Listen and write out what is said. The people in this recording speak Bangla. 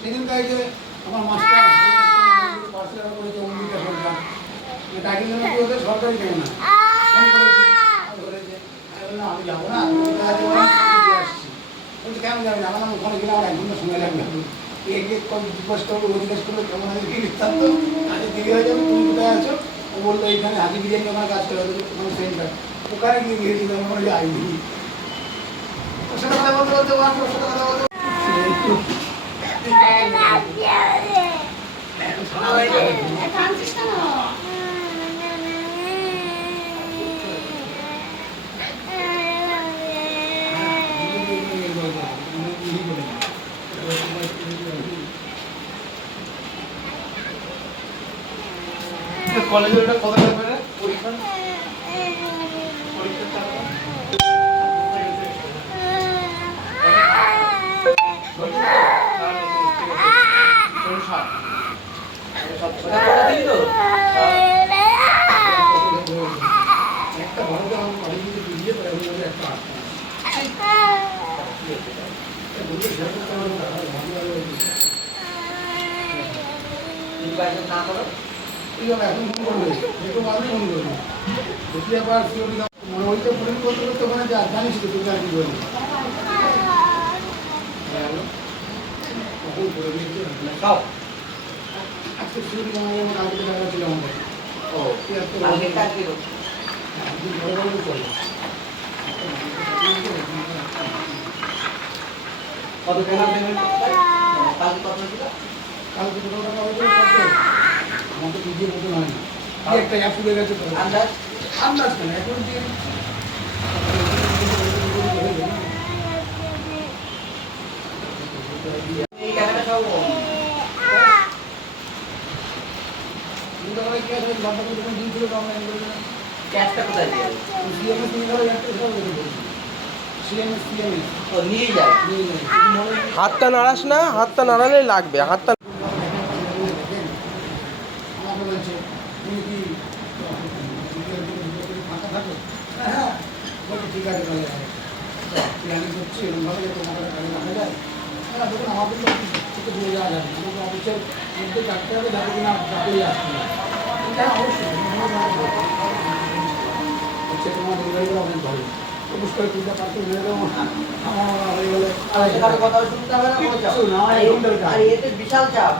সেদিনকার যে আমার মাস্টার সরকারি কেন না আমি যাবো না আসছি বলছি কেন যাবেন আমার ওখানে গেলে আমার 1 ঘন্টা সময় লাগবে জিজ্ঞাসা করবো জিজ্ঞাসা করলো কেমন আছে কি লিখতাম তো আজকে দেরি হয়ে যাবে তুমি কোথায় আছো ও বললো এইখানে হাজি বিরিয়ানি আমার কাজ করে ওখানে সেন্টার ওখানে গিয়ে গিয়েছি আমার যাইনি ওর সাথে কথা বলতে বলতে ওর সাথে কথা বলতে কলেজে ওটা কত লাগবে না পরীক্ষা একটা ভালো আমি যদি বুঝিয়ে পারি একটা না করো এখন ফোন করবে একটু মানুষ ফোন করবে দেখি আবার মনে হইতে ফোন করতে করতে ওখানে যা জানিস তো তুই আর কি করবি তখন করে দিয়েছি সব আজকে সিউড়ি আমার কালকে টাকা ছিল আমাদের ও কালকে কাজ কি করছো কত টাকা দেবেন কালকে কত ছিল কালকে কত টাকা হয়েছে আমাকে বুঝিয়ে বলতে হয় না কি একটা অ্যাপ খুলে গেছে আন্দাজ আন্দাজ কেন এখন দিয়ে এই টাকাটা সব ক্যাশটা কোথায় দিয়ে সিএমএস নিয়ে গেলে একটা সব সিএমএস ও নিয়ে যায় হাতটা নাড়াস না, হাতটা নাড়ালে লাগবে। হাতটা ঠিক আছে প্ল্যানিং করছি এরকমভাবে তোমাদের কাজে রাখা যায় হ্যাঁ দেখুন আমাদের থেকে দিয়ে যাওয়া যাবে আমাদের অফিসের মধ্যে থাকতে হবে যাতে কিনা চাকরি আসতে হবে এটা অবশ্যই হচ্ছে তোমার রেলওয়েগুলো অনেক ভালো অবশ্য করে 3-4 হয়ে গেল আমার হয়ে গেলে কথা শুনতে হবে না, বিশাল চাপ।